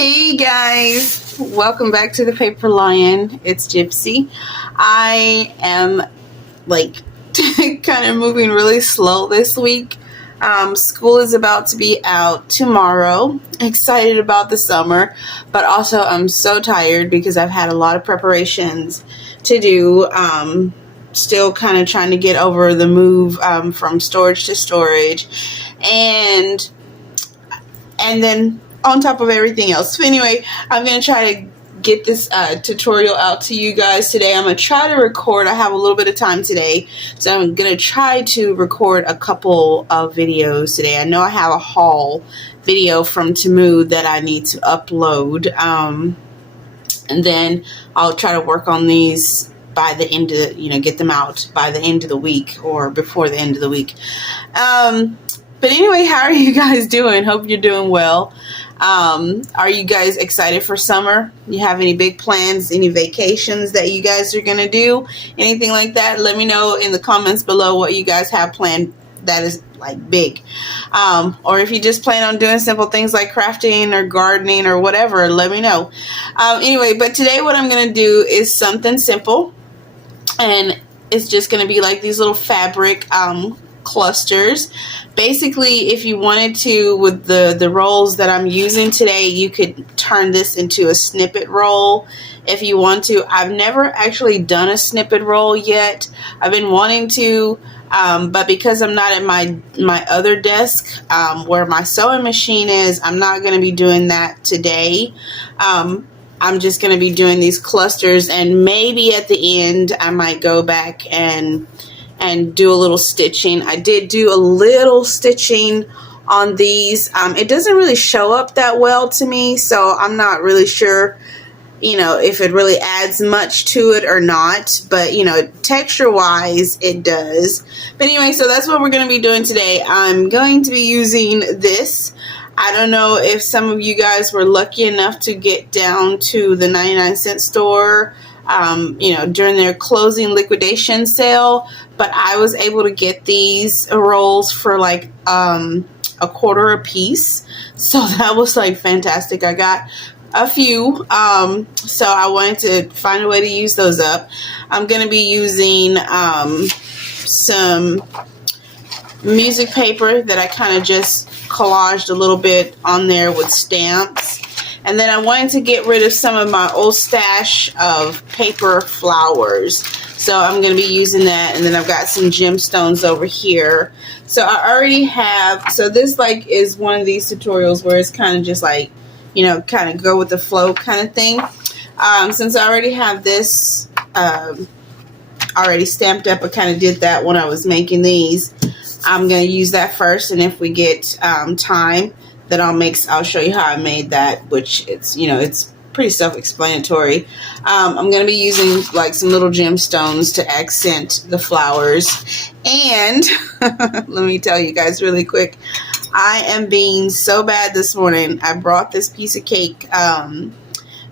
Hey guys, welcome back to the Paper Lion. It's Gypsy. I am like kind of moving really slow this week. School is about to be out tomorrow. Excited about the summer, but also I'm so tired because I've had a lot of preparations to do. Still kind of trying to get over the move from storage to storage, and then on top of everything else. So anyway, I'm going to try to get this tutorial out to you guys today. I'm going to try to record. I have a little bit of time today, so I'm going to try to record a couple of videos today. I know I have a haul video from Temu that I need to upload, and then I'll try to work on these by the end of get them out by the end of the week or before the end of the week. But anyway, how are you guys doing? Hope you're doing well. Are you guys excited for summer? You have any big plans, any vacations that you guys are going to do? Anything like that? Let me know in the comments below what you guys have planned that is like big. Or if you just plan on doing simple things like crafting or gardening or whatever, let me know. Anyway, but today what I'm going to do is something simple. And it's just going to be like these little fabric clusters. Basically, if you wanted to, with the rolls that I'm using today, you could turn this into a snippet roll if you want to. I've never actually done a snippet roll yet. I've been wanting to, but because I'm not at my other desk where my sewing machine is, I'm not going to be doing that today. I'm just going to be doing these clusters, and maybe at the end I might go back and do a little stitching. I did do a little stitching on these. It doesn't really show up that well to me, so I'm not really sure, if it really adds much to it or not. But, texture-wise, it does. But anyway, so that's what we're going to be doing today. I'm going to be using this. I don't know if some of you guys were lucky enough to get down to the 99-cent store, during their closing liquidation sale, but I was able to get these rolls for like a quarter a piece. So that was like fantastic. I got a few, so I wanted to find a way to use those up. I'm going to be using some music paper that I kind of just collaged a little bit on there with stamps. And then I wanted to get rid of some of my old stash of paper flowers. So I'm going to be using that. And then I've got some gemstones over here. So I already have, so this like is one of these tutorials where it's kind of just like, kind of go with the flow kind of thing. Since I already have this already stamped up, I kind of did that when I was making these. I'm going to use that first, and if we get time, then I'll show you how I made that, which it's pretty self-explanatory. I'm going to be using like some little gemstones to accent the flowers. And let me tell you guys really quick, I am being so bad this morning. I brought this piece of cake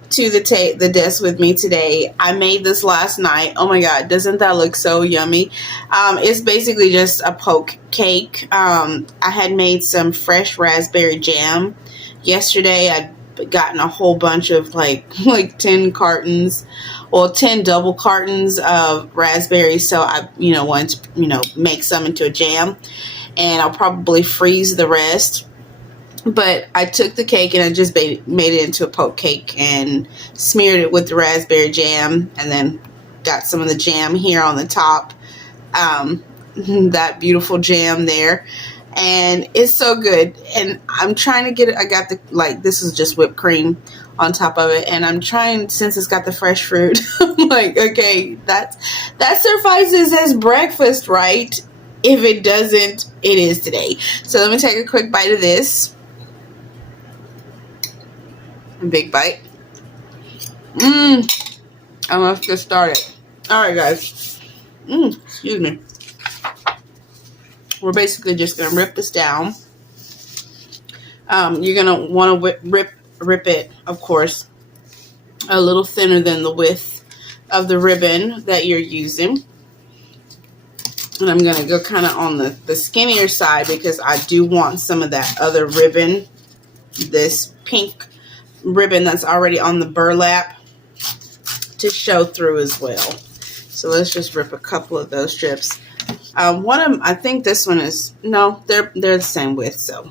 to the desk with me today. I made this last night. Oh my god, doesn't that look so yummy? It's basically just a poke cake. I had made some fresh raspberry jam yesterday. I'd gotten a whole bunch of like 10 cartons, well 10 double cartons of raspberries, so I wanted to make some into a jam, and I'll probably freeze the rest. But I took the cake and I just made it into a poke cake and smeared it with the raspberry jam, and then got some of the jam here on the top. That beautiful jam there. And it's so good. And I'm trying to get it. I got this is just whipped cream on top of it. And I'm trying, since it's got the fresh fruit, I'm like, okay, that suffices as breakfast, right? If it doesn't, it is today. So let me take a quick bite of this. A big bite. I must get started. Alright guys. Excuse me. We're basically just going to rip this down. You're going to want to rip it, of course, a little thinner than the width of the ribbon that you're using. And I'm going to go kind of on the skinnier side because I do want some of that other ribbon, this pink ribbon that's already on the burlap to show through as well. So let's just rip a couple of those strips. One of them, I think this one is, no, they're the same width, so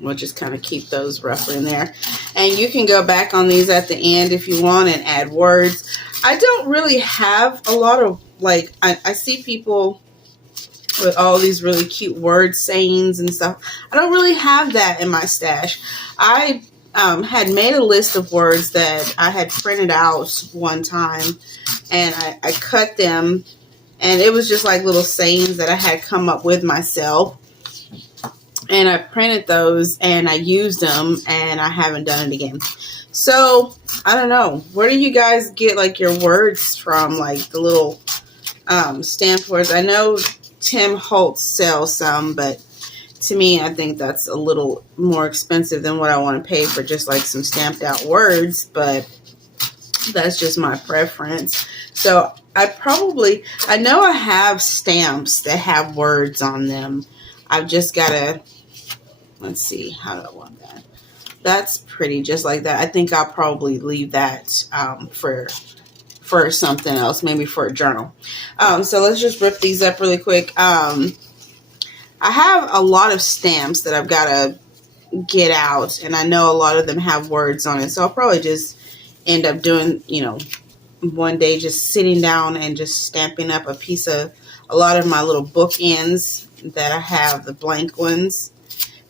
we'll just kind of keep those roughly in there. And you can go back on these at the end if you want and add words. I don't really have a lot of, like, I see people with all these really cute word sayings and stuff. I don't really have that in my stash. I had made a list of words that I had printed out one time, and I cut them, and it was just like little sayings that I had come up with myself. And I printed those and I used them, and I haven't done it again. So I don't know. Where do you guys get like your words from? Like the little stamped words. I know Tim Holtz sells some, but to me, I think that's a little more expensive than what I want to pay for just like some stamped out words. But that's just my preference. So I know I have stamps that have words on them. I've just got to, let's see, how do I want that? That's pretty, just like that. I think I'll probably leave that for something else, maybe for a journal. So let's just rip these up really quick. I have a lot of stamps that I've got to get out, and I know a lot of them have words on it. So I'll probably just end up doing, one day just sitting down and just stamping up a lot of my little bookends that I have, the blank ones.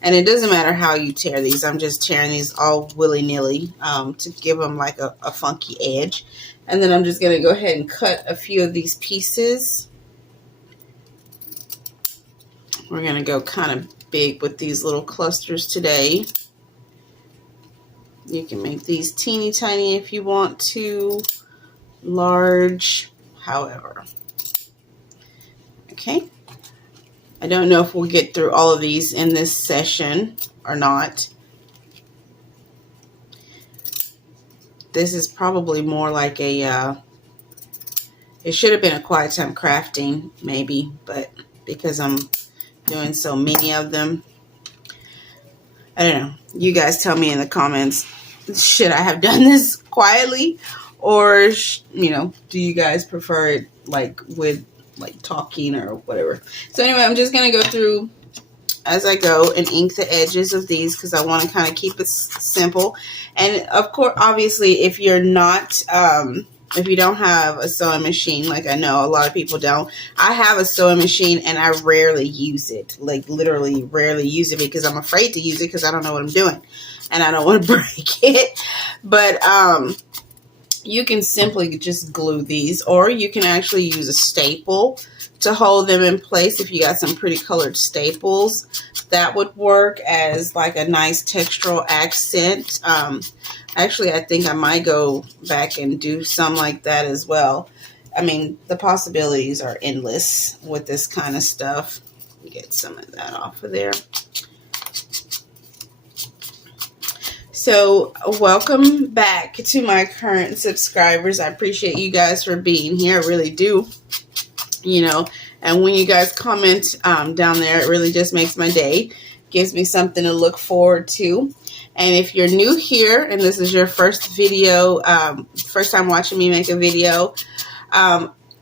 And it doesn't matter how you tear these. I'm just tearing these all willy-nilly to give them like a funky edge. And then I'm just going to go ahead and cut a few of these pieces. We're going to go kind of big with these little clusters today. You can make these teeny tiny if you want to, large, however. Okay. I don't know if we'll get through all of these in this session or not. This is probably more like it should have been a quiet time crafting maybe, but because I'm doing so many of them, I don't know. You guys tell me in the comments, should I have done this quietly, or do you guys prefer it like with like talking or whatever? So anyway, I'm just going to go through as I go and ink the edges of these because I want to kind of keep it simple. And of course, obviously, if you're not, if you don't have a sewing machine, like I know a lot of people don't, I have a sewing machine and I rarely use it, like literally rarely use it because I'm afraid to use it because I don't know what I'm doing and I don't want to break it. But, you can simply just glue these, or you can actually use a staple to hold them in place. If you got some pretty colored staples, that would work as like a nice textural accent. Actually, I think I might go back and do some like that as well. I mean, the possibilities are endless with this kind of stuff. Get some of that off of there. So welcome back to my current subscribers. I appreciate you guys for being here. I really do. And when you guys comment down there, it really just makes my day. Gives me something to look forward to. And if you're new here and this is your first video, first time watching me make a video,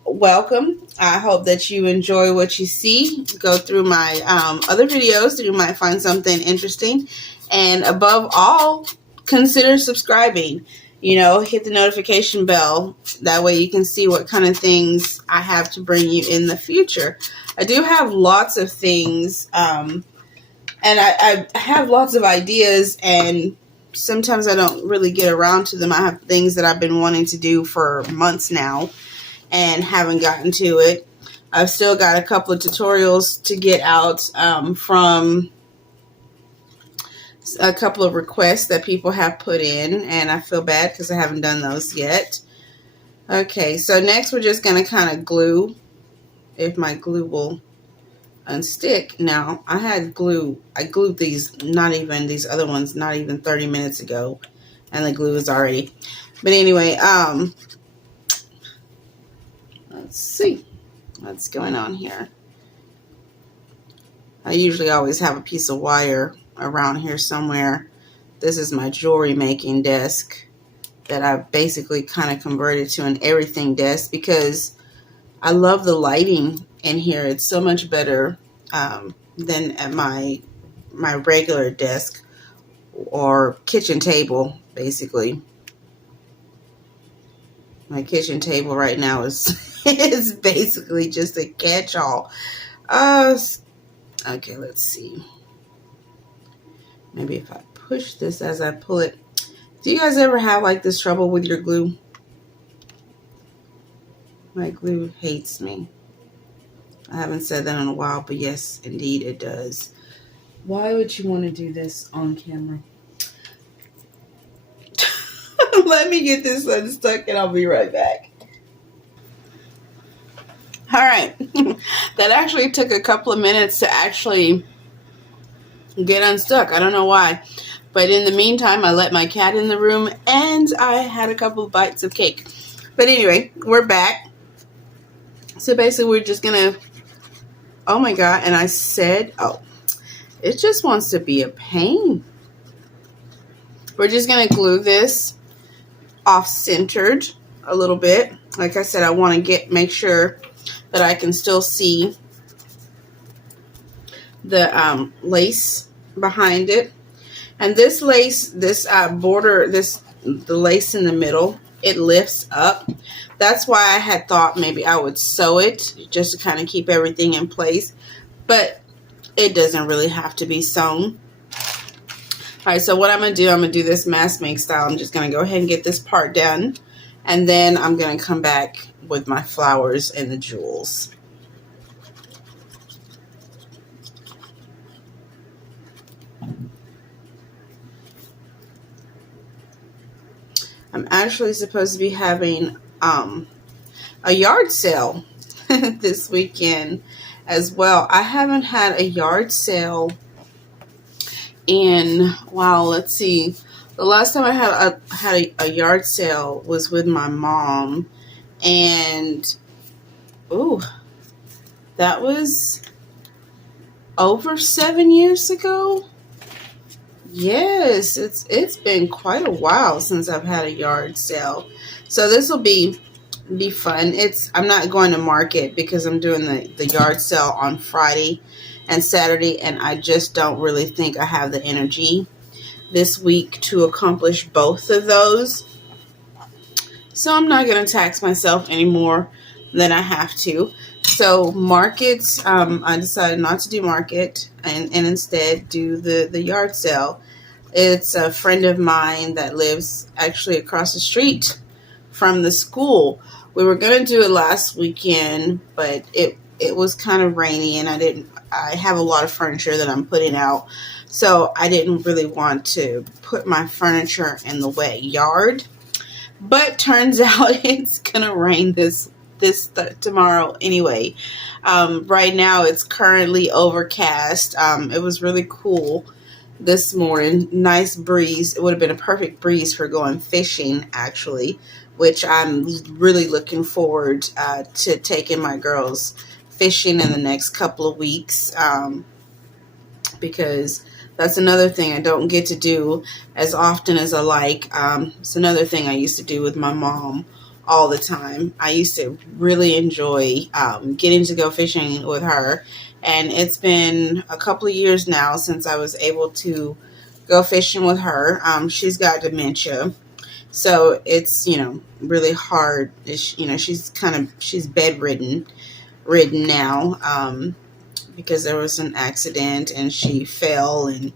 welcome. I hope that you enjoy what you see. Go through my other videos. You might find something interesting. And above all, consider subscribing. Hit the notification bell. That way you can see what kind of things I have to bring you in the future. I do have lots of things, and I have lots of ideas, and sometimes I don't really get around to them. I have things that I've been wanting to do for months now and haven't gotten to it. I've still got a couple of tutorials to get out from a couple of requests that people have put in, and I feel bad because I haven't done those yet. Okay, so next we're just going to kind of glue, if my glue will unstick. Now, I glued these, these other ones, not even 30 minutes ago, and the glue is already. But anyway, let's see what's going on here. I usually always have a piece of wire around here somewhere This is my jewelry making desk that I basically kind of converted to an everything desk because I love the lighting in here. It's so much better than at my regular desk or kitchen table, basically. My kitchen table right now is is basically just a catch-all. Okay, let's see. Maybe if I push this as I pull it. Do you guys ever have like this trouble with your glue? My glue hates me. I haven't said that in a while, but yes, indeed it does. Why would you want to do this on camera? Let me get this unstuck and I'll be right back. All right. That actually took a couple of minutes to actually get unstuck. I don't know why. But in the meantime, I let my cat in the room and I had a couple of bites of cake. But anyway, we're back. So basically, we're just going to... Oh my God. And I said, oh, it just wants to be a pain. We're just going to glue this off-centered a little bit. Like I said, I want to make sure that I can still see the lace behind it. And this lace, this border, the lace in the middle, it lifts up. That's why I had thought maybe I would sew it just to kind of keep everything in place. But it doesn't really have to be sewn. All right, so what I'm going to do this mask make style. I'm just going to go ahead and get this part done. And then I'm going to come back with my flowers and the jewels. I'm actually supposed to be having a yard sale this weekend as well. I haven't had a yard sale in, wow, let's see. The last time I had a yard sale was with my mom, and ooh, that was over 7 years ago. Yes, it's been quite a while since I've had a yard sale. So this will be fun. I'm not going to market because I'm doing the yard sale on Friday and Saturday, and I just don't really think I have the energy this week to accomplish both of those. So I'm not going to tax myself any more than I have to. So markets, I decided not to do market and instead do the yard sale. It's a friend of mine that lives actually across the street from the school. We were going to do it last weekend, but it was kind of rainy and I have a lot of furniture that I'm putting out. So I didn't really want to put my furniture in the wet yard. But turns out it's going to rain tomorrow anyway. Right now it's currently overcast. It was really cool this morning. Nice breeze. It would have been a perfect breeze for going fishing, actually, which I'm really looking forward to taking my girls fishing in the next couple of weeks, because that's another thing I don't get to do as often as I like. It's another thing I used to do with my mom all the time. I used to really enjoy getting to go fishing with her. And it's been a couple of years now since I was able to go fishing with her. She's got dementia. So it's, really hard. She's bedridden now. Because there was an accident and she fell and,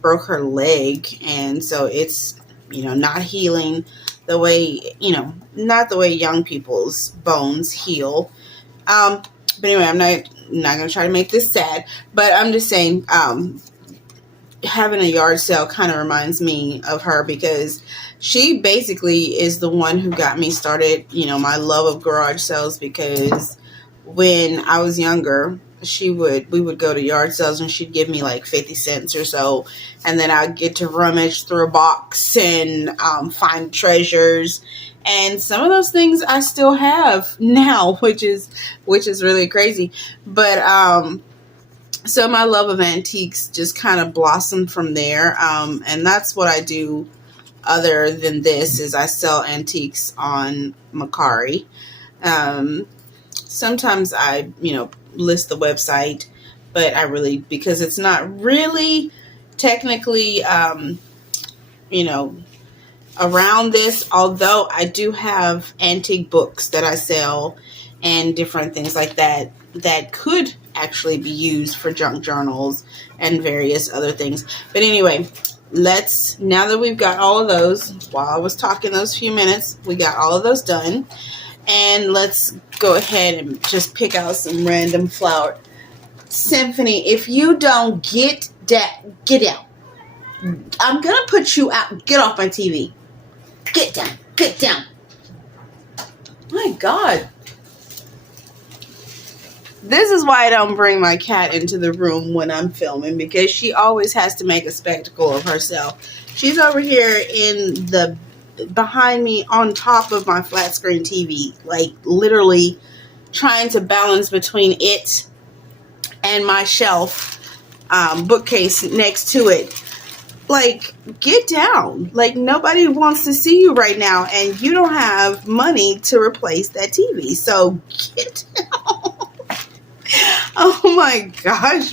broke her leg. And so it's, not healing the way, not the way young people's bones heal. But anyway, I'm not going to try to make this sad, but I'm just saying, having a yard sale kind of reminds me of her because she basically is the one who got me started, my love of garage sales, because when I was younger, we would go to yard sales and she'd give me like 50 cents or so. And then I'd get to rummage through a box and find treasures. And some of those things I still have now, which is really crazy. But So my love of antiques just kind of blossomed from there. And that's what I do other than this is I sell antiques on Macari. Sometimes I, list the website, but I really, because it's not really technically, you know, around this, although I do have antique books that I sell and different things like that that could actually be used for junk journals and various other things. But anyway, now that we've got all of those, while I was talking those few minutes, we got all of those done. And let's go ahead and just pick out some random flower. Symphony, if you don't get out. I'm going to put you out. Get off my TV. Get down. Get down. My God. This is why I don't bring my cat into the room when I'm filming, because she always has to make a spectacle of herself. She's over here behind me on top of my flat screen TV, like literally trying to balance between it and my shelf bookcase next to it. Like, get down. Like, nobody wants to see you right now, and you don't have money to replace that TV. So, get down. Oh, my gosh.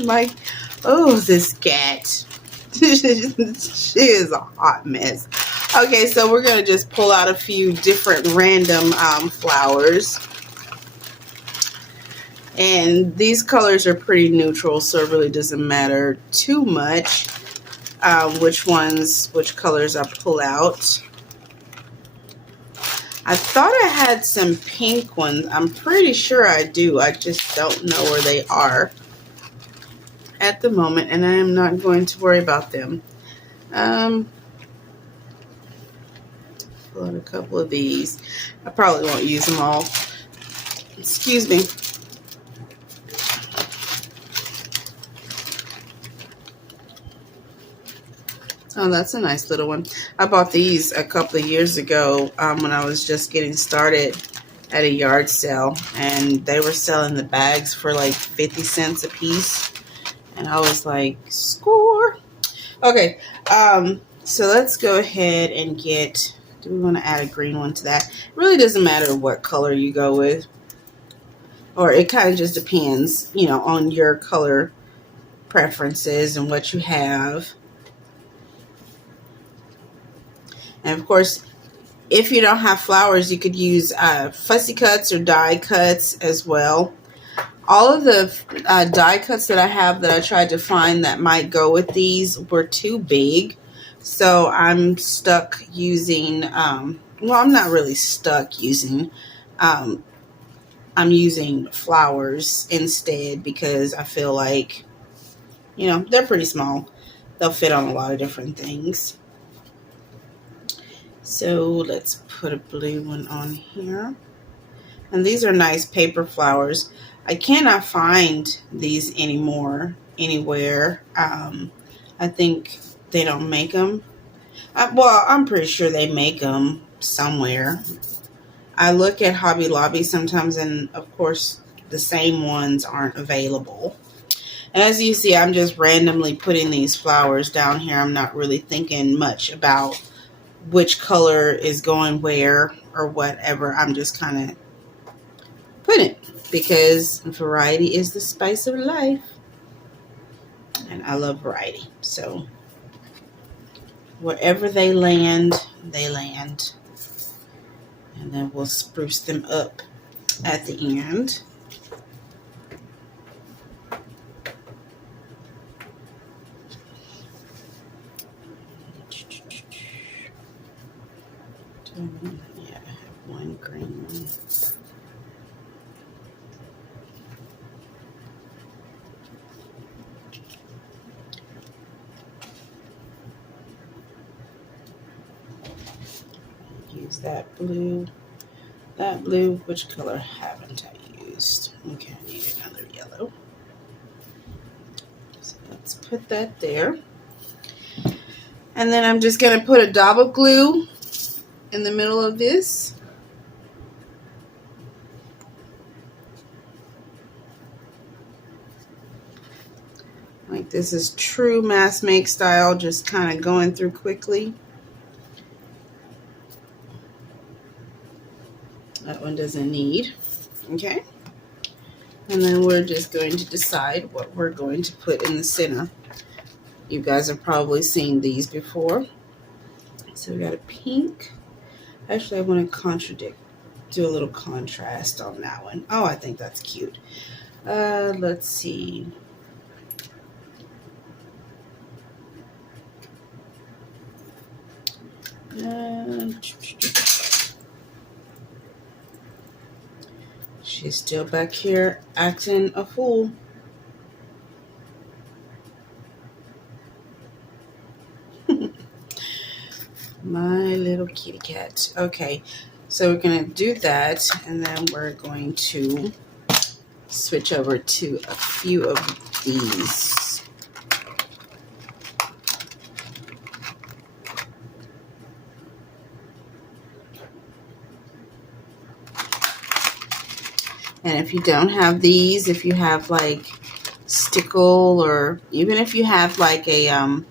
This cat. She is a hot mess. Okay, so we're going to just pull out a few different random flowers. And these colors are pretty neutral, so it really doesn't matter too much. Which colors I pull out. I thought I had some pink ones. I'm pretty sure I do. I just don't know where they are at the moment, and I am not going to worry about them. Pull out a couple of these. I probably won't use them all. Excuse me. Oh, that's a nice little one. I bought these a couple of years ago when I was just getting started at a yard sale. And they were selling the bags for like 50 cents a piece. And I was like, score. Okay, so let's go ahead and do we want to add a green one to that? It really doesn't matter what color you go with. Or it kind of just depends, on your color preferences and what you have. And of course, if you don't have flowers, you could use fussy cuts or die cuts as well. All of the die cuts that I have that I tried to find that might go with these were too big. So I'm stuck using, well, I'm not really stuck using, I'm using flowers instead because I feel like, they're pretty small. They'll fit on a lot of different things. So let's put a blue one on here. And these are nice paper flowers. I cannot find these anymore anywhere. I think they don't make them. Well, I'm pretty sure they make them somewhere. I look at Hobby Lobby sometimes, and of course, the same ones aren't available. And as you see, I'm just randomly putting these flowers down here. I'm not really thinking much about which color is going where or whatever. I'm just kind of putting it because variety is the spice of life. And I love variety. So wherever they land, they land. And then we'll spruce them up at the end. Yeah, I have one green one. Use that blue. That blue, which color haven't I used? Okay, I need another yellow. So let's put that there. And then I'm just going to put a dab of glue in the middle of this. This is true mass make style, just kind of going through quickly. That one doesn't need. Okay. And then we're just going to decide what we're going to put in the center. You guys have probably seen these before. So we got a pink. Actually, I want to do a little contrast on that one. Oh, I think that's cute. Let's see. She's still back here acting a fool. My little kitty cat. Okay, so we're going to do that, and then we're going to switch over to a few of these. And if you don't have these, if you have like stickle, or even if you have like a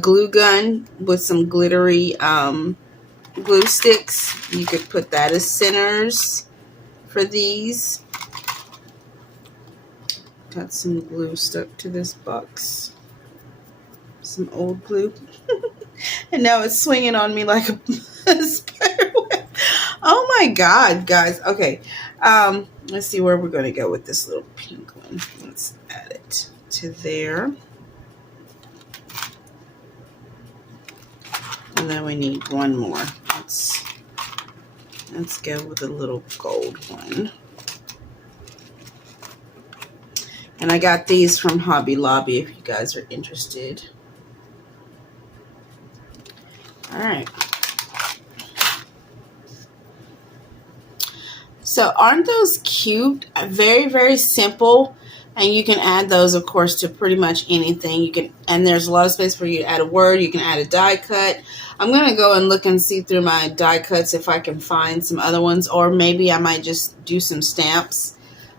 glue gun with some glittery glue sticks, you could put that as centers for these. Got some glue stuck to this box. Some old glue. And now it's swinging on me like a spider web. Oh my God, guys. Okay. Let's see where we're going to go with this little pink one. Let's add it to there. And then we need one more. Let's go with a little gold one. And I got these from Hobby Lobby if you guys are interested. All right. So aren't those cute? Very, very simple. And you can add those, of course, to pretty much anything. You can, and there's a lot of space for you to add a word. You can add a die cut. I'm going to go and look and see through my die cuts if I can find some other ones. Or maybe I might just do some stamps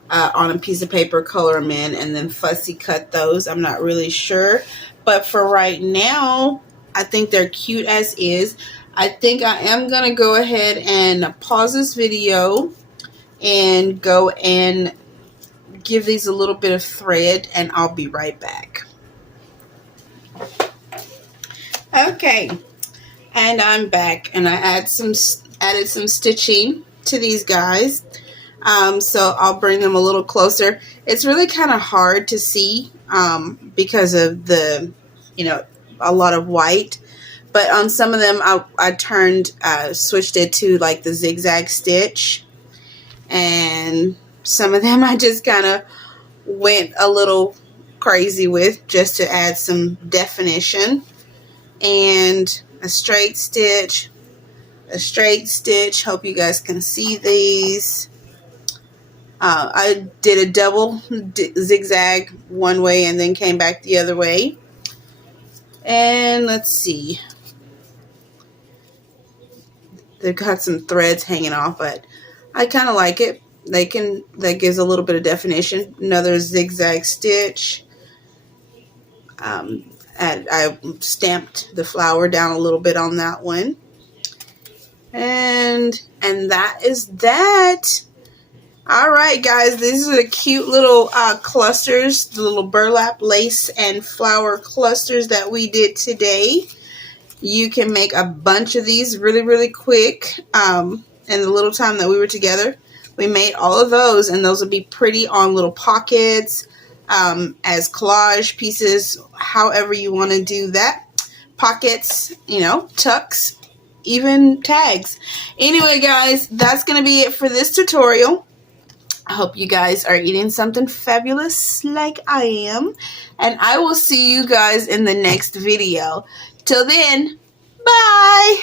on a piece of paper, color them in, and then fussy cut those. I'm not really sure. But for right now, I think they're cute as is. I think I am going to go ahead and pause this video and go and give these a little bit of thread, and I'll be right back. Okay, and I'm back, and I added some stitching to these guys. So I'll bring them a little closer. It's really kind of hard to see because of the, a lot of white. But on some of them, I switched it to like the zigzag stitch. And some of them I just kind of went a little crazy with just to add some definition. And a straight stitch, Hope you guys can see these. I did a double zigzag one way and then came back the other way. And let's see. They've got some threads hanging off, but I kind of like it. That gives a little bit of definition. Another zigzag stitch. And I stamped the flower down a little bit on that one. And that is that. All right, guys, these are the cute little clusters, the little burlap lace and flower clusters that we did today. You can make a bunch of these really, really quick. In the little time that we were together, we made all of those, and those will be pretty on little pockets, as collage pieces, however you want to do that. Pockets, tucks, even tags. Anyway, guys, that's going to be it for this tutorial. I hope you guys are eating something fabulous like I am. And I will see you guys in the next video. Till then, bye!